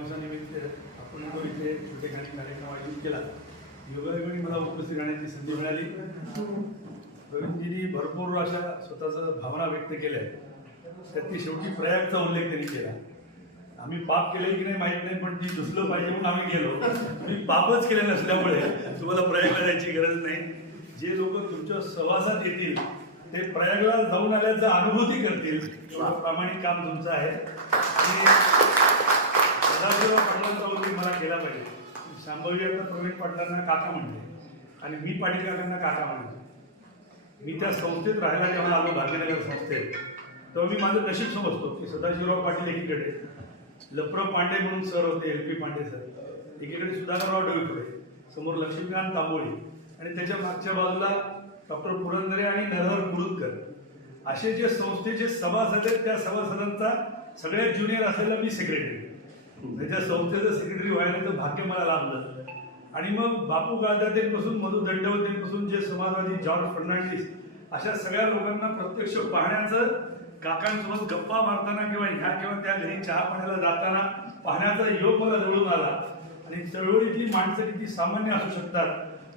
वाढदिवसानिमित्त आपण तो इथे ठिकाणी कार्यक्रम आयोजित केला. योगायोगाने मला उपस्थित राहण्याची संधी मिळाली. गोविंदजींनी भरपूर अशा स्वतःचं भावना व्यक्त केल्या. त्यातली शेवटी प्रयागचा उल्लेख त्यांनी केला. आम्ही पाप केले की नाही माहीत नाही, पण ती दुसरं पाहिजे म्हणून आम्ही गेलो. मी पापच केले नसल्यामुळे तुम्हाला प्रयागला जायची गरज नाही. जे लोक तुमच्या सहवासात येतील ते प्रयागला जाऊन आल्याचं अनुभूती करतील. एवढं प्रामाणिक काम तुमचं आहे. आणि सदाशिव पाटलांचा उल्लेख मला केला पाहिजे. शांभवी आता प्रवीण पाटलांना काका म्हणते आणि मी पाटील काकांना काका म्हणते. मी त्या संस्थेत राहायला जेव्हा आलो भाग्यनगर संस्थेत, तेव्हा मी माझं नशीब समजतो की सदाशिवराव पाटील एकीकडे, लपराव पांडे म्हणून सर होते, LP पांडे सर एकीकडे, सुधाकरराव डोईफोडे, समोर लक्ष्मीकांत तांबोळी आणि त्याच्या मागच्या बाजूला डॉक्टर पुरंदरे आणि नरहर कुरुतकर, असे जे संस्थेचे सभासद आहेत. त्या सभासदांचा सगळ्यात ज्युनियर असलेला मी सेक्रेटरी. त्या संस्थेचं सेक्रेटरी व्हायचं भाग्य मला लाभलं. आणि मग बापू गादातेपासून मधु दंडवतेपासून जे समाजवादी जॉर्ज फर्नांडिस, अशा सगळ्या लोकांना प्रत्यक्ष पाहण्याचं, काकांसोबत गप्पा मारताना किंवा त्या घरी चहा पाण्याला जाताना पाहण्याचा योग मला जवळून आला. आणि चळवळीतली माणसं किती सामान्य असू शकतात,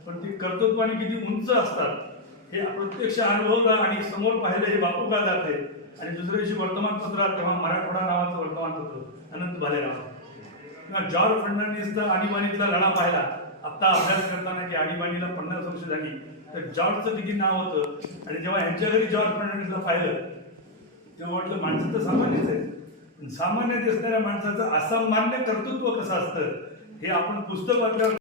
पण ती कर्तृत्वाने किती उंच असतात हे प्रत्यक्ष अनुभवलं आणि समोर पाहिलं हे बापू गादाते. आणि दुसऱ्या दिवशी वर्तमानपत्रात, तेव्हा मराठवाडा नावाचं वर्तमानपत्र अनंत भालेराव, जॉर्ज फर्नांडिसचा आणीबाणीतला लढा पाहिला. आता अभ्यास करताना की आणीबाणीला 50 वर्ष झाली, तर जॉर्जचं किती नाव होतं. आणि जेव्हा ह्यांच्या घरी जॉर्ज फर्नांडिसला पाहिलं तेव्हा वाटलं माणसं तर सामान्यच आहे. सामान्य दिसणाऱ्या माणसाचं असामान्य कर्तृत्व कसं असतं हे आपण पुस्तक वाचल्यावर